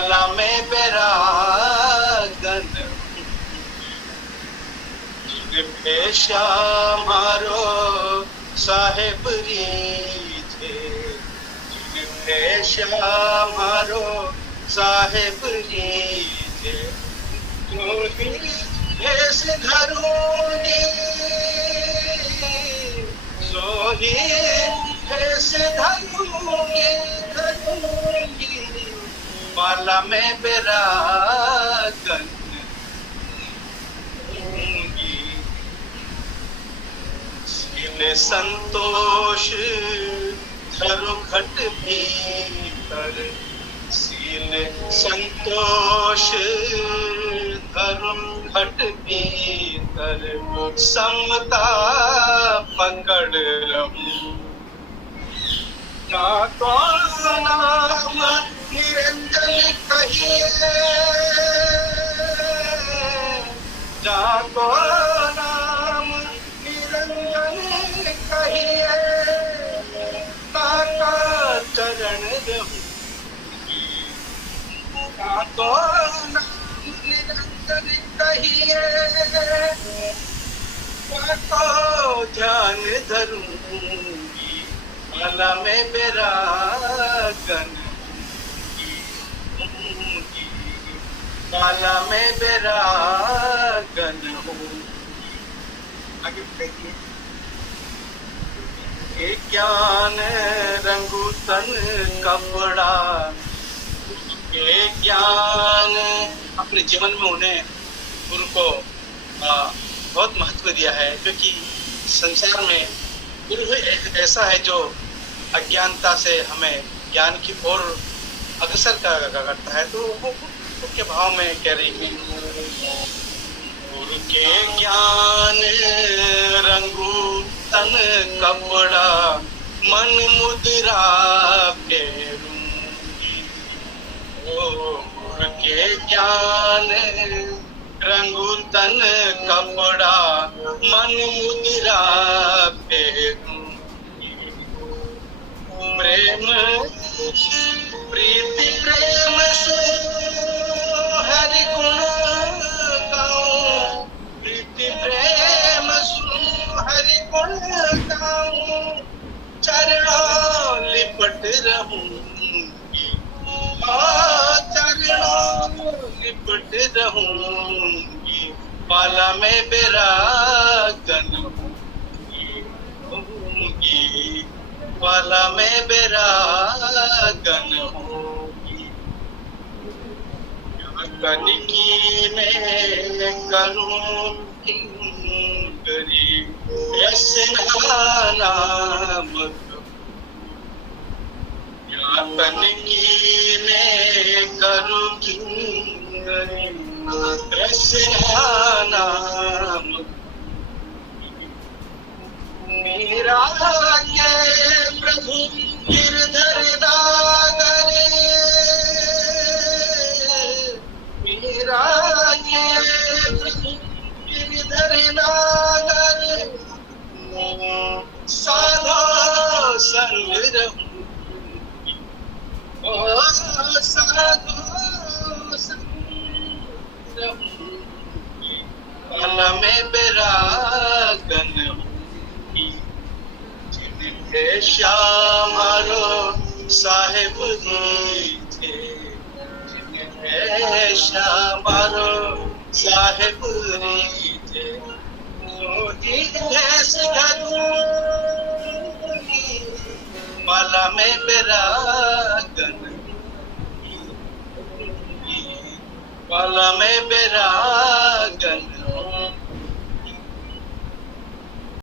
माला में बैरागन भेषा मारो साहेब रीझे, भेषा मारो साहेब रीझे, भेष धरूंगी सोही भेष धरूंगी माला में बैरागन सीले संतोष धरु घट भीतर, सीले संतोष धरु घट भीतर, समता पकड़ रहूं ना तो नाम निरंजन कहिए, जाको नाम निरंजन कहिए, ताका चरण रहूंगी, जाको नाम निरंजन कहिए, ताको ध्यान धरूंगी, माला में बैरागन माला में बैरागन हूँ। आगे देखिए, ये ज्ञान रंगू तन कपड़ा, ये ज्ञान अपने जीवन में उन्हें गुरु को बहुत महत्व दिया है, क्योंकि संसार में गुरु ऐसा है जो अज्ञानता से हमें ज्ञान की ओर अग्रसर करता है। तो के भाव में कह रही है, गुरु के ज्ञान रंगू तन कपड़ा, मन मुद्रा फेरूंगी, ओ गुरु के ज्ञान रंगू तन कपड़ा, मन मुद्रा फेरूंगी, प्रेम प्रीति प्रेम सो हरि गुण गाऊं, प्रीति प्रेम सो हरि गुण गाऊं, चरणों लिपट रहूंगी, चरणों लिपट रहूंगी, माला में बैरागन होंगी, माला में बैरागन होगी, कनकी में करूं किंकरी, रसना नाम कनकी में करूं किंकरी, रसना नाम मेरा ये प्रभु गिरधर दागरे, मेरा ये प्रभु गिरधर दागरे, साधो संग रहूंगी, ओ साधो संग रहूंगी, माला में बैरागन श्यामारो साहेब रीझे, श्यामारो साहेब रीझे, भेष धरूंगी, माला में बैरागन, माला में बैरागन।